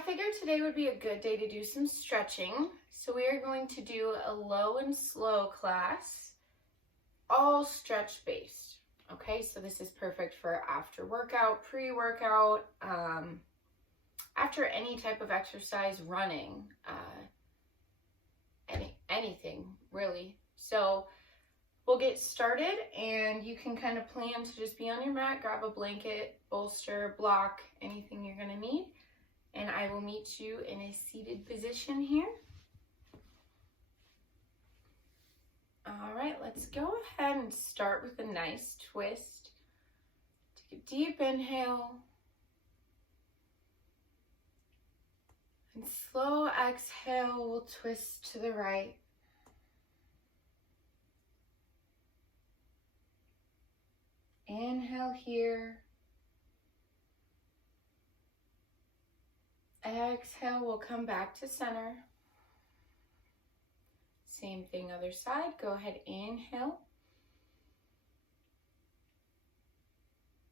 I figured today would be a good day to do some stretching. So we are going to do a low and slow class, all stretch based. Okay, so this is perfect for after workout, pre-workout, after any type of exercise, running, anything really. So we'll get started, and you can kind of plan to just be on your mat, grab a blanket, bolster, block, anything you're gonna need. And I will meet you in a seated position here. All right, let's go ahead and start with a nice twist. Take a deep inhale. And slow exhale, we'll twist to the right. Inhale here. Exhale, we'll come back to center. Same thing, other side. Go ahead, inhale.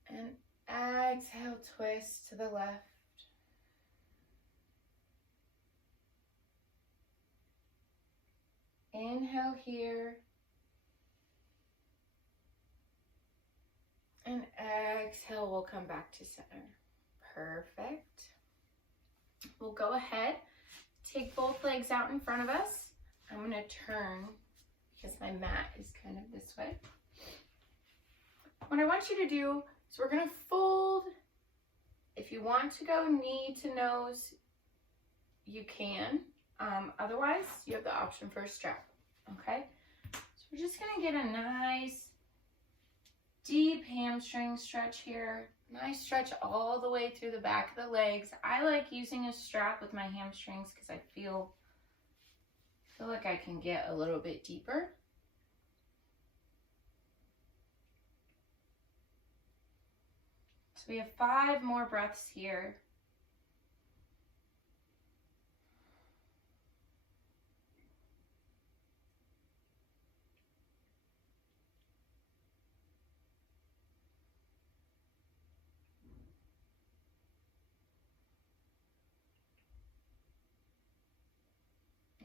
And exhale, twist to the left. Inhale here. And exhale, we'll come back to center. Perfect. We'll go ahead, take both legs out in front of us. I'm going to turn because my mat is kind of this way. What I want you to do is we're going to fold. If you want to go knee to nose, you can. Otherwise, you have the option for a strap. Okay? So we're just going to get a nice deep hamstring stretch here. Nice stretch all the way through the back of the legs. I like using a strap with my hamstrings because I feel like I can get a little bit deeper. So we have 5 more breaths here.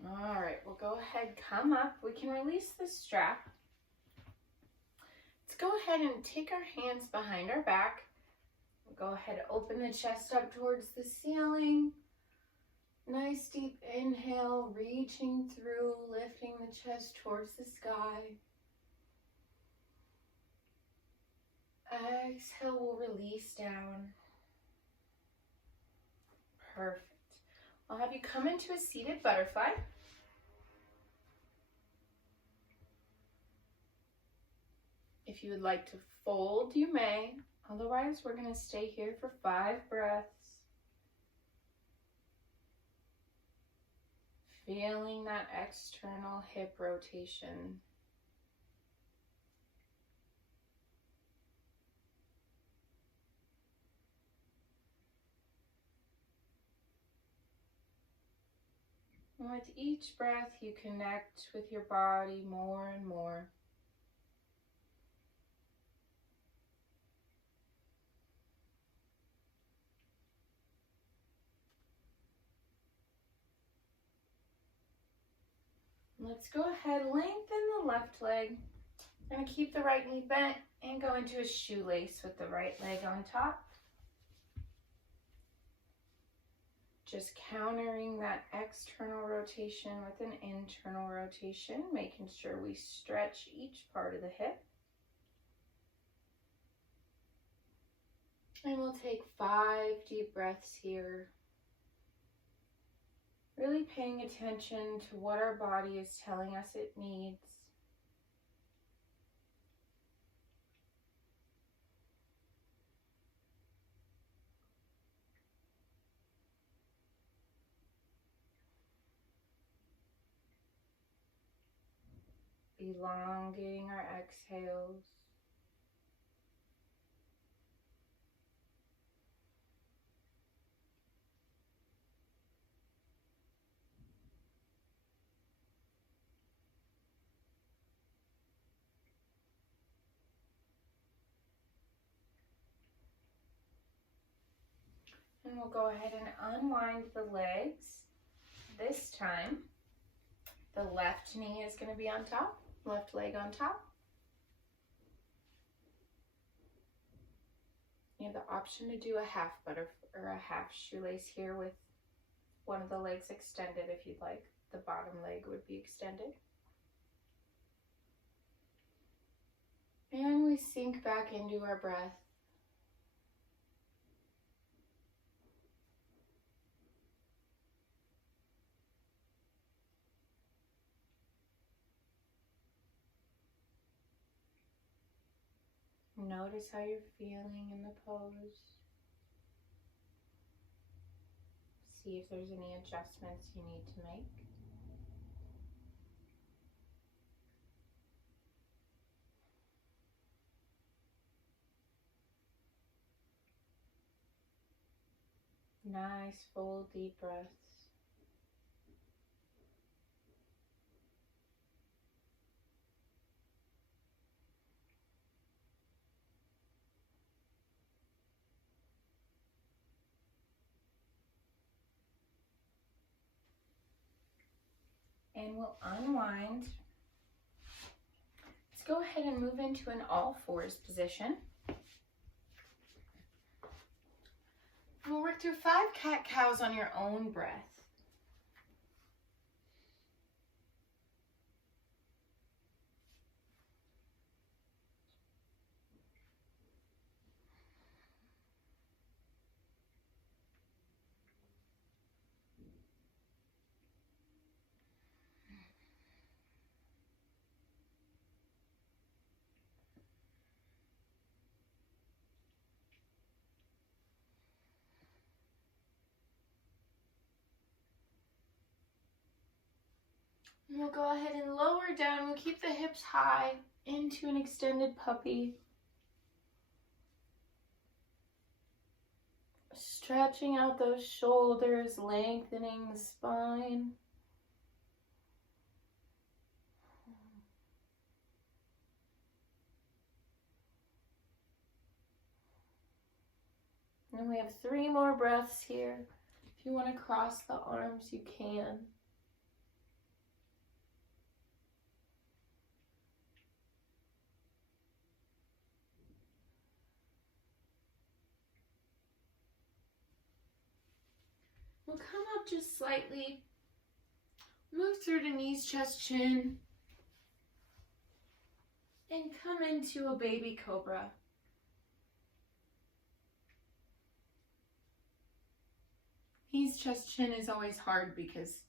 All right, we'll go ahead, come up. We can release the strap. Let's go ahead and take our hands behind our back. We'll go ahead, open the chest up towards the ceiling. Nice deep inhale, reaching through, lifting the chest towards the sky. Exhale, we'll release down. Perfect. I'll have you come into a seated butterfly. If you would like to fold, you may. Otherwise, we're going to stay here for 5 breaths. Feeling that external hip rotation. And with each breath, you connect with your body more and more. Let's go ahead, lengthen the left leg. I'm going to keep the right knee bent and go into a shoelace with the right leg on top. Just countering that external rotation with an internal rotation, making sure we stretch each part of the hip. And we'll take 5 deep breaths here. Really paying attention to what our body is telling us it needs. Elongating our exhales. And we'll go ahead and unwind the legs. This time, the left knee is going to be on top, left leg on top. You have the option to do a half butterfly or a half shoelace here with one of the legs extended if you'd like. The bottom leg would be extended. And we sink back into our breath. Notice how you're feeling in the pose. See if there's any adjustments you need to make. Nice, full, deep breaths. And we'll unwind. Let's go ahead and move into an all fours position. We'll work through 5 cat-cows on your own breath. And we'll go ahead and lower down. We'll keep the hips high into an extended puppy. Stretching out those shoulders, lengthening the spine. And we have 3 more breaths here. If you want to cross the arms, you can. We'll come up just slightly, move through to knees, chest, chin, and come into a baby cobra. Knees, chest, chin is always hard because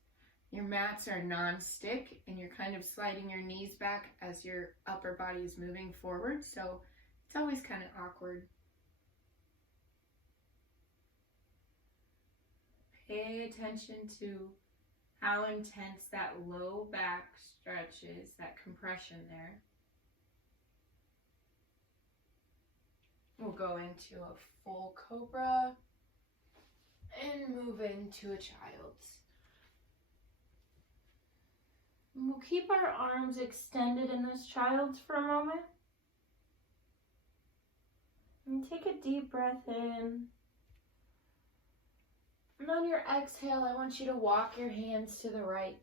your mats are non-stick and you're kind of sliding your knees back as your upper body is moving forward, so it's always kind of awkward. Pay attention to how intense that low back stretch is, that compression there. We'll go into a full cobra and move into a child's. And we'll keep our arms extended in this child's for a moment. And take a deep breath in. And on your exhale, I want you to walk your hands to the right.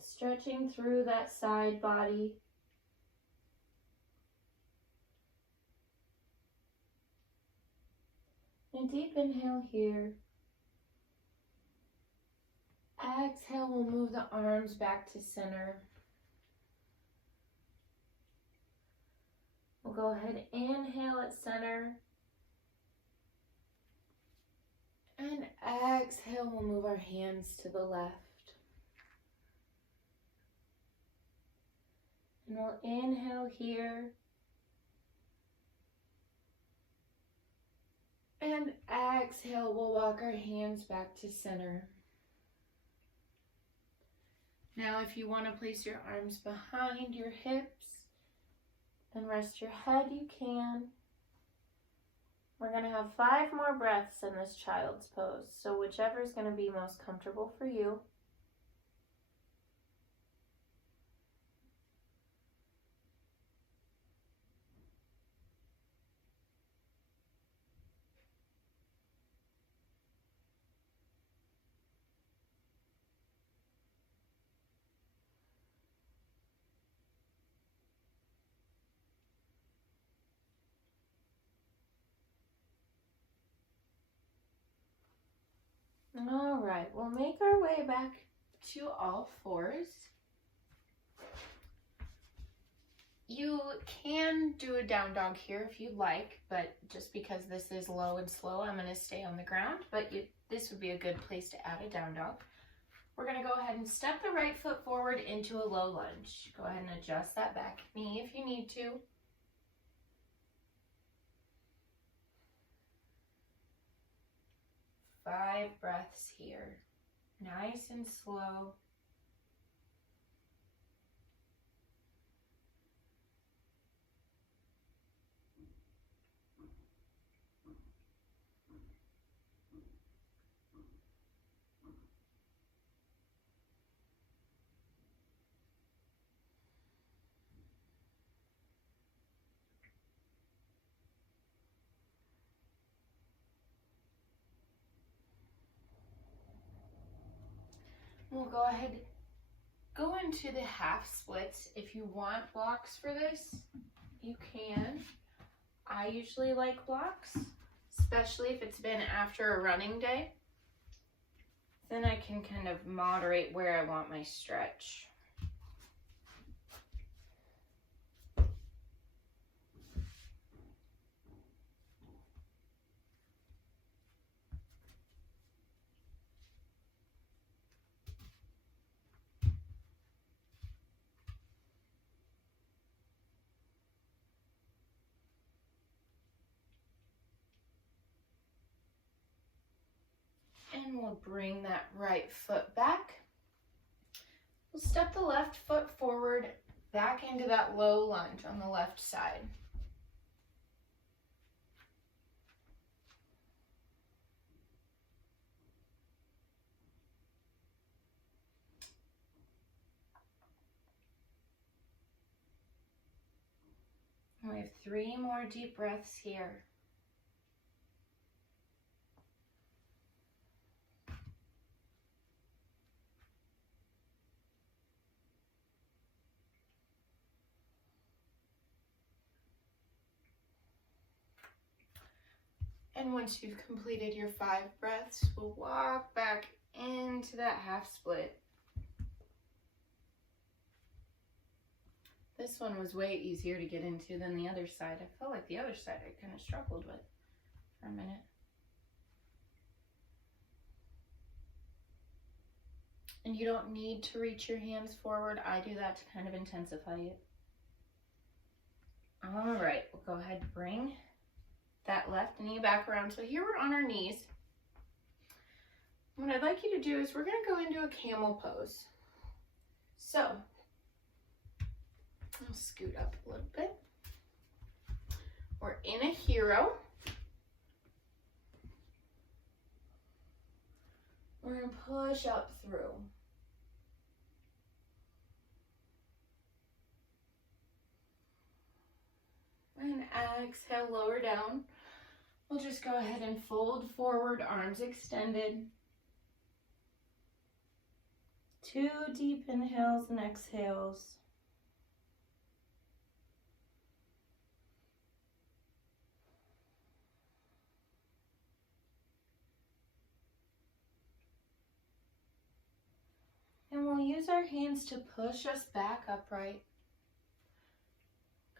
Stretching through that side body. And deep inhale here. Exhale, we'll move the arms back to center. We'll go ahead, inhale at center. And exhale, we'll move our hands to the left. And we'll inhale here. And exhale, we'll walk our hands back to center. Now, if you want to place your arms behind your hips and rest your head, you can. We're going to have 5 more breaths in this child's pose, so whichever is going to be most comfortable for you. All right, we'll make our way back to all fours. You can do a down dog here if you'd like, but just because this is low and slow, I'm going to stay on the ground, but this would be a good place to add a down dog. We're going to go ahead and step the right foot forward into a low lunge. Go ahead and adjust that back knee if you need to. Five breaths here. Nice and slow. We'll go ahead, go into the half splits. If you want blocks for this, you can. I usually like blocks, especially if it's been after a running day. Then I can kind of moderate where I want my stretch. And we'll bring that right foot back. We'll step the left foot forward, back into that low lunge on the left side. And we have 3 more deep breaths here. And once you've completed your 5 breaths, we'll walk back into that half split. This one was way easier to get into than the other side. I felt like the other side I kind of struggled with for a minute. And you don't need to reach your hands forward. I do that to kind of intensify it. All right, we'll go ahead and bring that left knee back around. So here we're on our knees. What I'd like you to do is we're going to go into a camel pose. So I'll scoot up a little bit. We're in a hero. We're going to push up through. And exhale, lower down. We'll just go ahead and fold forward, arms extended. 2 deep inhales and exhales. And we'll use our hands to push us back upright.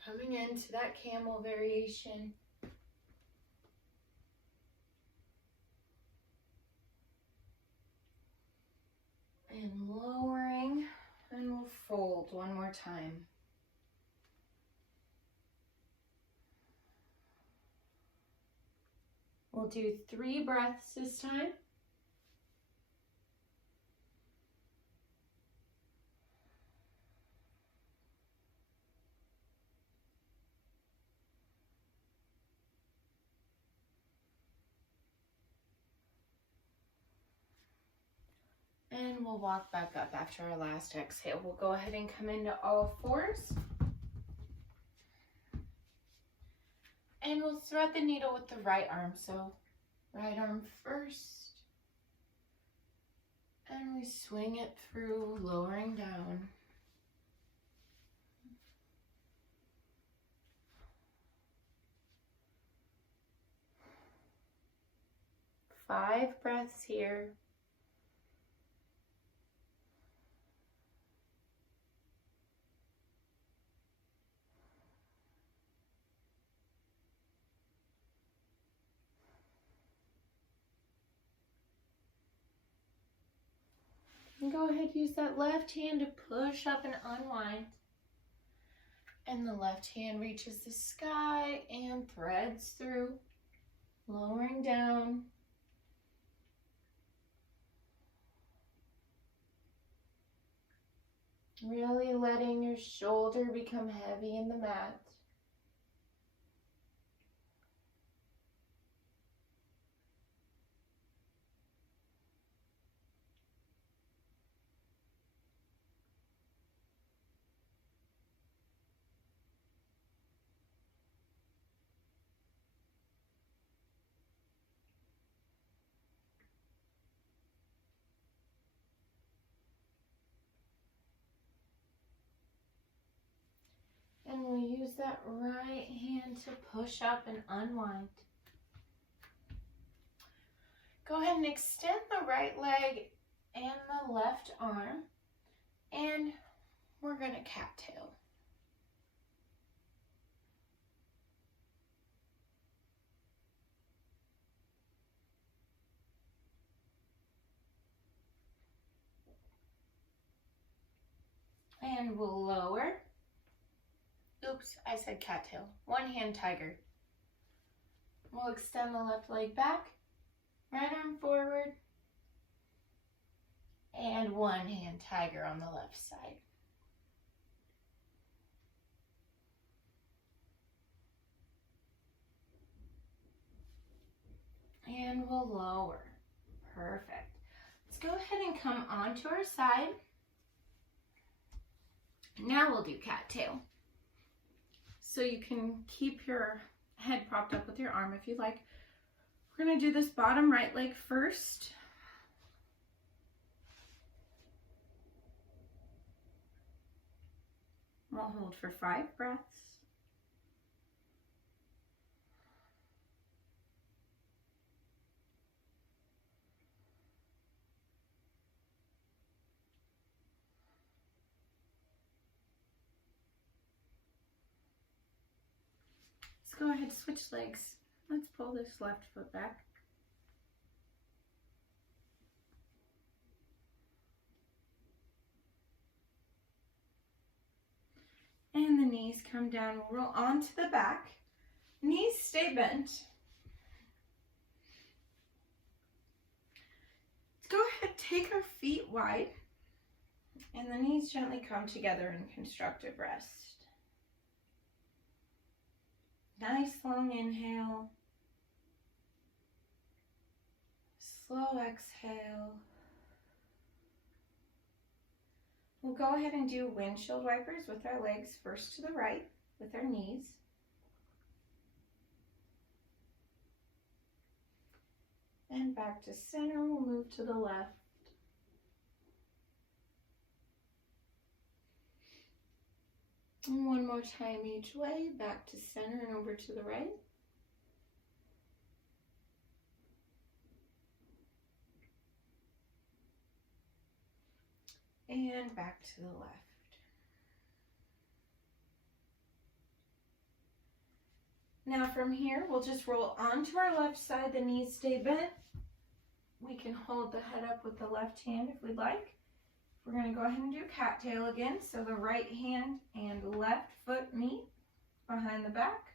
Coming into that camel variation. And lowering, and we'll fold one more time. We'll do 3 breaths this time. And we'll walk back up after our last exhale. We'll go ahead and come into all fours. And we'll thread the needle with the right arm. So right arm first. And we swing it through, lowering down. Five breaths here. And go ahead, use that left hand to push up and unwind. And the left hand reaches the sky and threads through, lowering down. Really letting your shoulder become heavy in the mat. And we'll use that right hand to push up and unwind. Go ahead and extend the right leg and the left arm, and we're going to cattail. And we'll lower. Oops, I said cattail. One hand tiger. We'll extend the left leg back, right arm forward, and one hand tiger on the left side. And we'll lower. Perfect. Let's go ahead and come onto our side. Now we'll do cattail. So you can keep your head propped up with your arm if you like. We're going to do this bottom right leg first. We'll hold for 5 breaths. Let's go ahead and switch legs. Let's pull this left foot back. And the knees come down, we'll roll onto the back. Knees stay bent. Let's go ahead, take our feet wide, and the knees gently come together in constructive rest. Nice long inhale. Slow exhale. We'll go ahead and do windshield wipers with our legs first to the right with our knees. And back to center, we'll move to the left. And one more time each way, back to center and over to the right. And back to the left. Now from here, we'll just roll onto our left side, the knees stay bent. We can hold the head up with the left hand if we'd like. We're going to go ahead and do cattail again. So the right hand and left foot meet behind the back.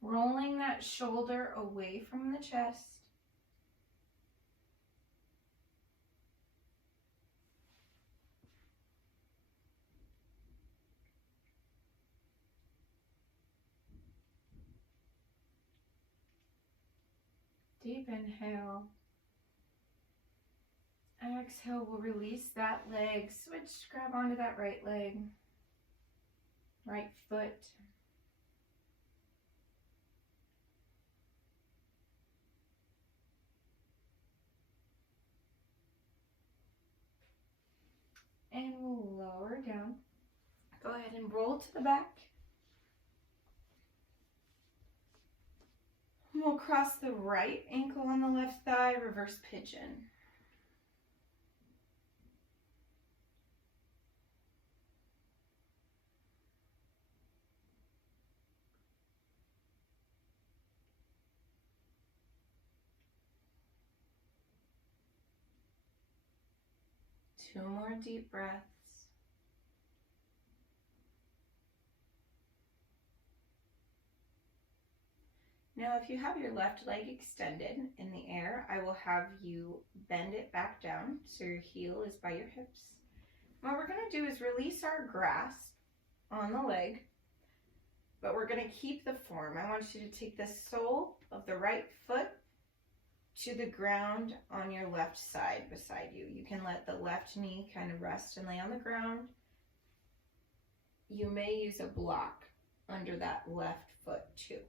Rolling that shoulder away from the chest. Deep inhale. Exhale, we'll release that leg. Switch, grab onto that right leg. Right foot. And we'll lower down. Go ahead and roll to the back. We'll cross the right ankle on the left thigh, reverse pigeon. 2 more deep breaths. Now, if you have your left leg extended in the air, I will have you bend it back down so your heel is by your hips. What we're going to do is release our grasp on the leg, but we're going to keep the form. I want you to take the sole of the right foot to the ground on your left side beside you. You can let the left knee kind of rest and lay on the ground. You may use a block under that left foot too.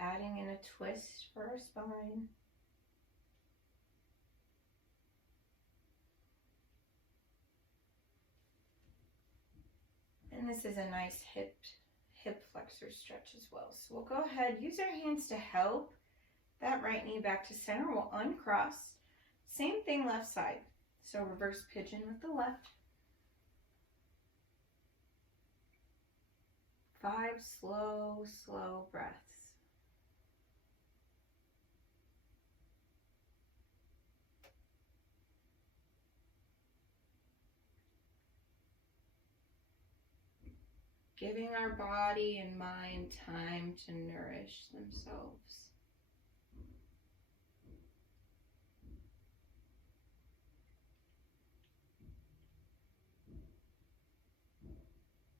Adding in a twist for our spine. And this is a nice hip flexor stretch as well. So we'll go ahead, use our hands to help that right knee back to center. We'll uncross. Same thing left side. So reverse pigeon with the left. 5 slow, slow breaths. Giving our body and mind time to nourish themselves.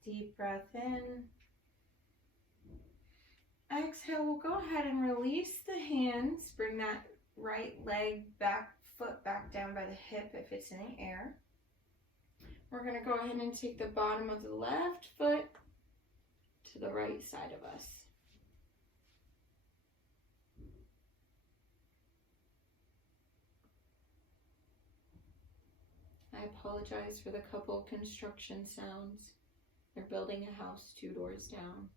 Deep breath in. Exhale, we'll go ahead and release the hands. Bring that right leg back, foot back down by the hip if it's in the air. We're going to go ahead and take the bottom of the left foot to the right side of us. I apologize for the couple construction sounds. They're building a house 2 doors down.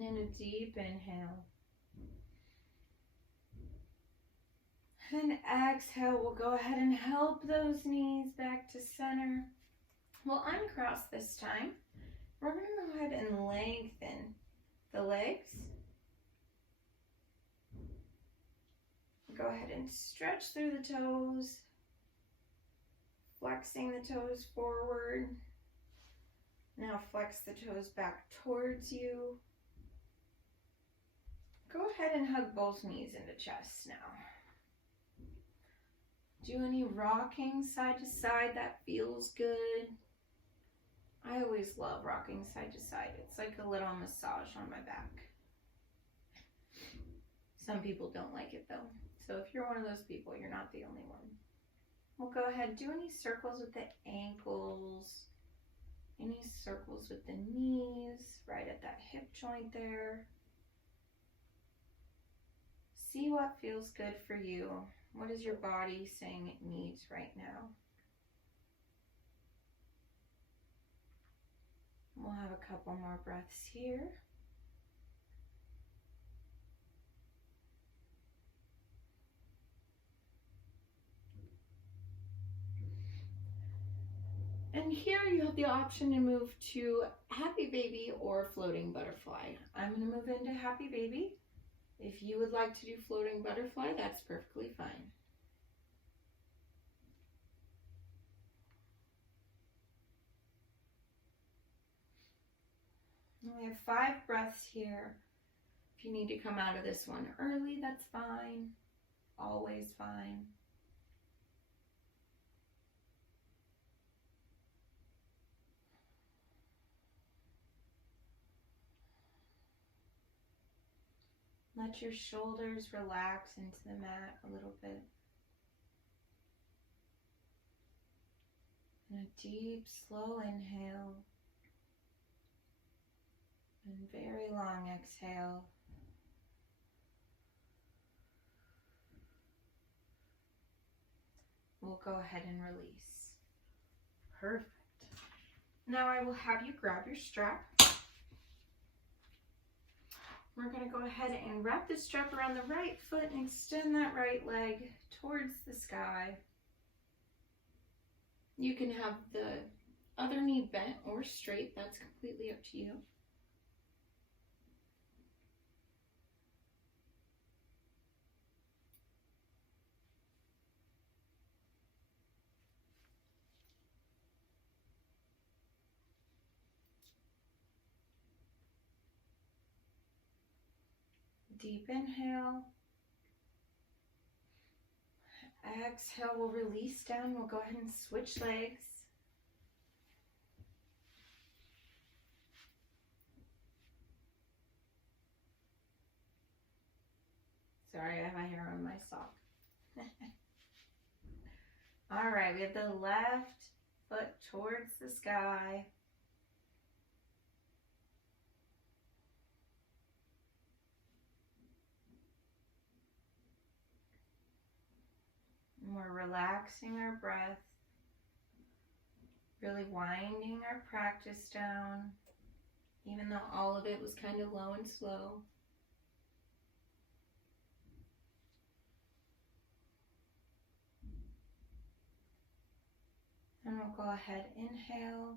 And a deep inhale. And exhale, we'll go ahead and help those knees back to center. We'll uncross this time. We're going to go ahead and lengthen the legs. Go ahead and stretch through the toes, flexing the toes forward. Now flex the toes back towards you. Go ahead and hug both knees into chest now. Do any rocking side to side. That feels good. I always love rocking side to side. It's like a little massage on my back. Some people don't like it though. So if you're one of those people, you're not the only one. We'll go ahead, do any circles with the ankles, any circles with the knees, right at that hip joint there. See what feels good for you. What is your body saying it needs right now? We'll have a couple more breaths here. And here you have the option to move to Happy Baby or Floating Butterfly. I'm going to move into Happy Baby. If you would like to do Floating Butterfly, that's perfectly fine. We have 5 breaths here. If you need to come out of this one early, that's fine. Always fine. Let your shoulders relax into the mat a little bit. And a deep, slow inhale. And very long exhale. We'll go ahead and release. Perfect. Now I will have you grab your strap. We're going to go ahead and wrap the strap around the right foot and extend that right leg towards the sky. You can have the other knee bent or straight. That's completely up to you. Deep inhale. Exhale, we'll release down. We'll go ahead and switch legs. Sorry, I have my hair on my sock. All right, we have the left foot towards the sky. And we're relaxing our breath, really winding our practice down, even though all of it was kind of low and slow. And we'll go ahead, inhale.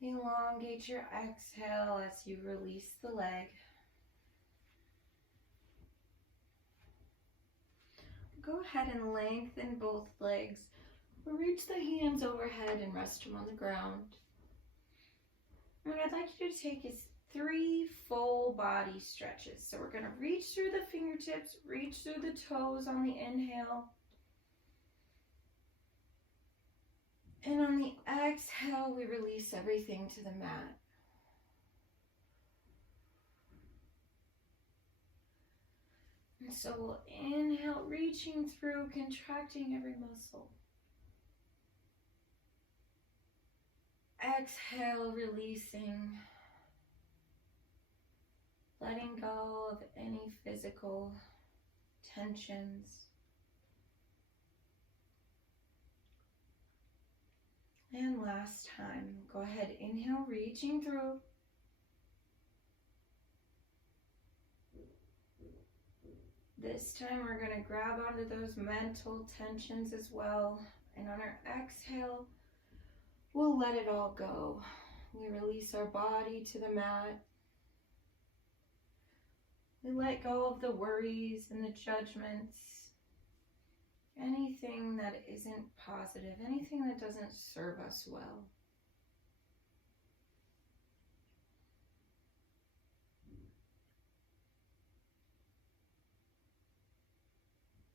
Elongate your exhale as you release the leg. Go ahead and lengthen both legs. Or reach the hands overhead and rest them on the ground. And what I'd like you to take is 3 full body stretches. So we're going to reach through the fingertips, reach through the toes on the inhale. And on the exhale, we release everything to the mat. And so we'll inhale, reaching through, contracting every muscle. Exhale, releasing, letting go of any physical tensions. And last time, go ahead, inhale, reaching through. This time we're going to grab onto those mental tensions as well. And on our exhale, we'll let it all go. We release our body to the mat. We let go of the worries and the judgments. Anything that isn't positive, anything that doesn't serve us well.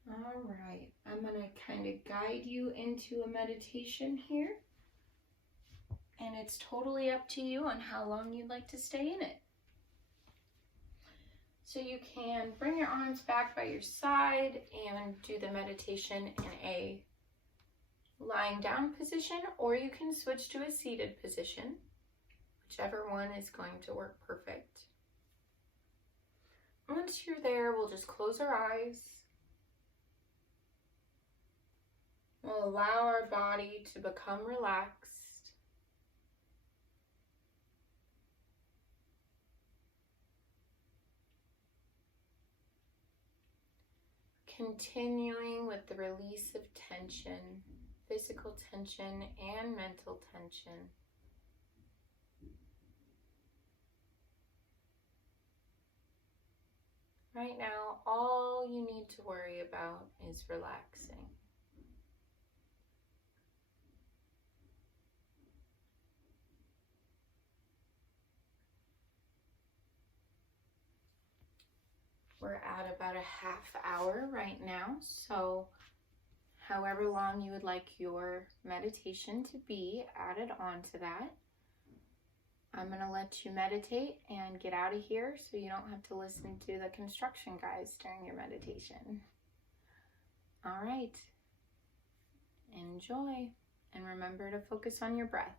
All right, I'm going to kind of guide you into a meditation here. And it's totally up to you on how long you'd like to stay in it. So you can bring your arms back by your side and do the meditation in a lying down position, or you can switch to a seated position, whichever one is going to work perfect. Once you're there, we'll just close our eyes. We'll allow our body to become relaxed. Continuing with the release of tension, physical tension and mental tension. Right now, all you need to worry about is relaxing. We're at about a half hour right now, so however long you would like your meditation to be added on to that. I'm going to let you meditate and get out of here so you don't have to listen to the construction guys during your meditation. All right, enjoy, and remember to focus on your breath.